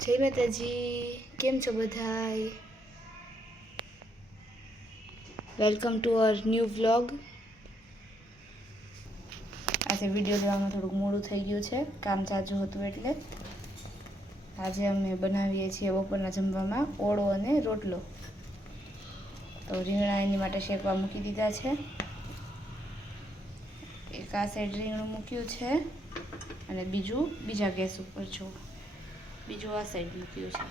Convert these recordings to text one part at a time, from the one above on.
જય માતાજી, કેમ છો બધાય? Welcome to our new vlog. આજે વિડીયો જોવામાં થોડુંક મોડું થઈ ગયું છે, કામ ચાલુ હતું એટલે. આજે અમે બનાવીએ છીએ બપોરના જમવામાં ઓળો અને રોટલો. તો રીંગણા એની માટે શેકવા મૂકી દીધા છે. એક આ સાઈડ રીંગણું મૂક્યું છે અને બીજું બીજા ગેસ ઉપર જો બીજું આ સાઈડ મૂક્યું છે.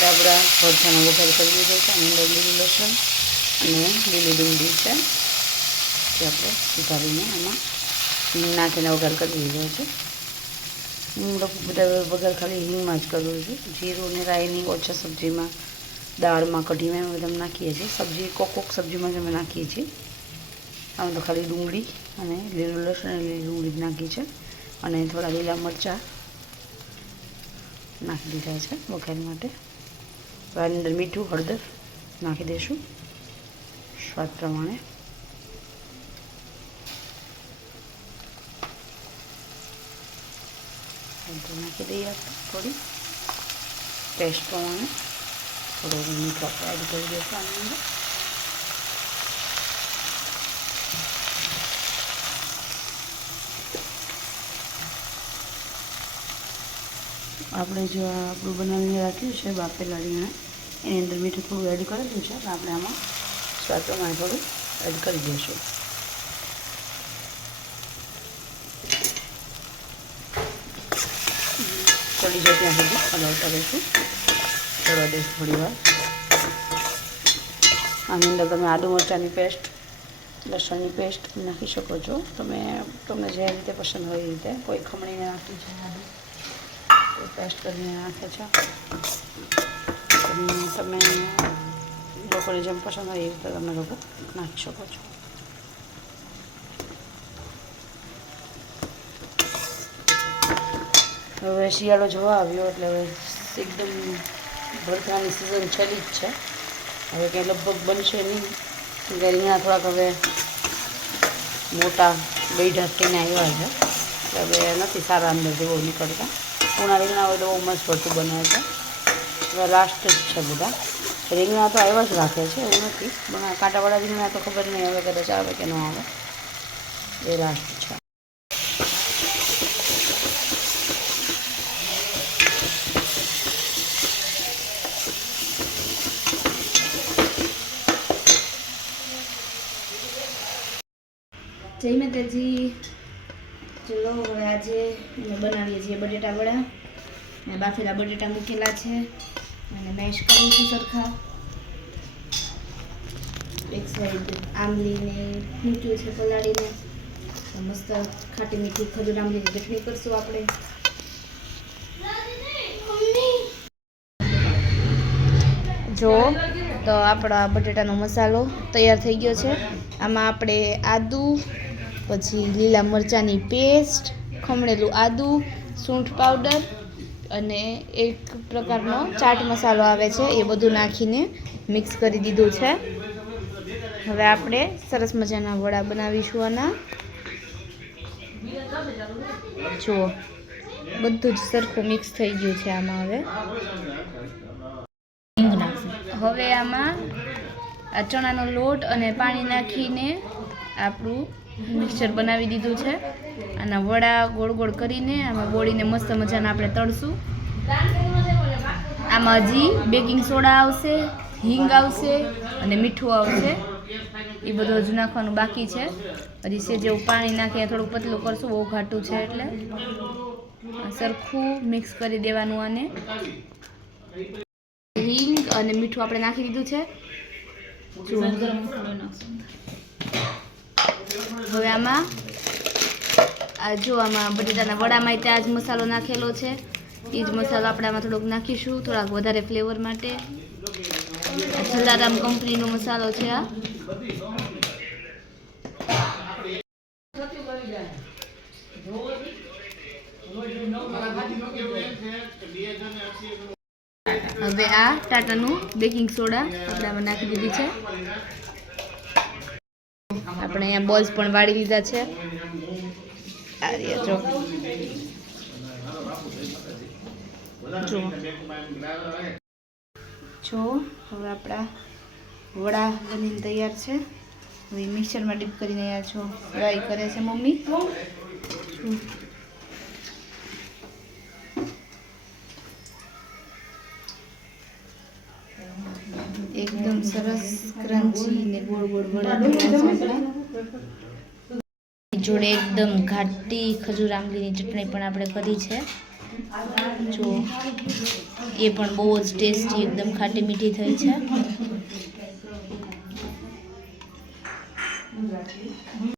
આપણે આપણા ભરથાનો વઘાર કરી દીધો છે અને અંદર લીલું લસણ અને લીલી ડુંગળી છે જે આપણે સુધારીને એમાં હિંગ નાખીને વઘાર કરી દીધો છે. હું લોકો બધા વઘાર ખાલી હિંગમાં જ કરું છું. જીરું ને રાઈની ઓછા સબ્જીમાં, દાળમાં, કઢીમાં એમાં બધા નાખીએ છીએ. સબ્જી કોક સબ્જીમાં જ અમે નાખીએ છીએ. આમાં તો ખાલી ડુંગળી અને લીલું લસણ અને લીલી ડુંગળી જ નાખી છે અને થોડા લીલા મરચાં નાખી દીધા છે વઘાર માટે. આની અંદર મીઠું, હળદર નાખી દઈશું સ્વાદ પ્રમાણે. હળદર નાખી દઈએ આપણે થોડી ટેસ્ટ પ્રમાણે. થોડું મીઠું આપણે એડ કરી દઈશું આની અંદર. આપણે જો આપણું બનાવીને રાખ્યું છે બાફેલા રીંગણા, એની અંદર મીઠું થોડું એડ કરેલું છે. આપણે આમાં સ્વાદ પ્રમાણે થોડું એડ કરી દઈશું. ચડી જાય ત્યાં સુધી હલાવતા રહીશું. ચડવા દઈશું થોડી વાર. આની અંદર તમે આદુ મરચાંની પેસ્ટ, લસણની પેસ્ટ નાખી શકો છો. તમને જે રીતે પસંદ હોય એ રીતે. કોઈ ખમણીને નાખી છે આદુ પેસ્ટ કરીને નાખે છે. તમે લોકોને જેમ પસંદ હોય એ રીતે તમે લોકો નાખી શકો છો. હવે શિયાળો જોવા આવ્યો એટલે હવે એકદમ ભરથાની સિઝન ચાલી જ છે. હવે કંઈ લગભગ બનશે નહીં. રીંગણા થોડાક હવે મોટા ગઈઢા થઈને આવ્યા છે એટલે હવે નથી સારા અંદર જેવો નીકળતા. પૂણા રીંગણા હોય તો બહુ મસ્ત ભરતું બને છે. હવે લાસ્ટ જ છે બધા રીંગણા તો આવ્યા જ રાખે છે, એવું નથી. કાંટાવાળા રીંગણા તો ખબર નહીં હવે કદાચ આવે કે ન આવે. એ લાસ્ટ છે. જય માતાજી. ચલો હવે આજે અમે બનાવીએ છીએ બટેટા વડા. મેં બાફેલા બટેટા મૂકેલા છે અને મેશ કરું છું સરખા. એક સાઈડ આંબલીને મૂક્યું છે પલાળીને. મસ્ત ખાટી મીઠી ખજૂર આંબલીની ચટણી કરશું આપણે. જો તો આપણા બટેટાનો મસાલો તૈયાર થઈ ગયો છે. આમાં આપણે આદુ, પછી લીલા મરચાંની પેસ્ટ, ખમણેલું આદુ, સૂંઠ પાવડર અને એક પ્રકારનો ચાટ મસાલો આવે છે એ બધું નાખીને મિક્સ કરી દીધું છે. હવે આપણે સરસ મજાના વડા બનાવીશું આના. જુઓ બધું જ સરખું મિક્સ થઈ ગયું છે આમાં. હવે આમાં આ ચણાનો લોટ અને પાણી નાખીને આપણું મિક્સચર બનાવી દીધું છે. આના વડા ગોળ ગોળ કરીને આમાં બોળીને મસ્ત મજાના આપણે તળશું. આમાં હજી બેકિંગ સોડા આવશે, હિંગ આવશે અને મીઠું આવશે. એ બધું હજુ નાખવાનું બાકી છે. હજી છે જેવું પાણી નાખીને થોડું પતલું કરશું, બહુ ઘાટું છે એટલે. સરખું મિક્સ કરી દેવાનું આને. હિંગ અને મીઠું આપણે નાખી દીધું છે. હવે આમાં આમાં બટેટાના વડામાં ત્યાં જ મસાલો નાખેલો છે. એ જ મસાલો આપણે આમાં થોડોક નાખીશું, થોડાક વધારે ફ્લેવર માટે. જલારામ કંપનીનો મસાલો છે આ. હવે આ ટાટાનું બેકિંગ સોડા આપણે આમાં નાખી દીધી છે. આપણે અહીંયા બોલ્સ પણ વાળી લીધા છે. આ રહ્યા જો હવે આપણા વડા બનીને તૈયાર છે. હવે મિક્સરમાં ડીપ કરીને અહીંયા છો ફ્રાય કરે છે મમ્મી. એકદમ સરસ ક્રન્ચી ને ગોળ ગોળ વડા જોડે એકદમ ઘાટી ખજૂર આંબલીની ચટણી પણ આપણે કરી છે. જો એ પણ બહુ જ ટેસ્ટી એકદમ ખાટી મીઠી થઈ છે.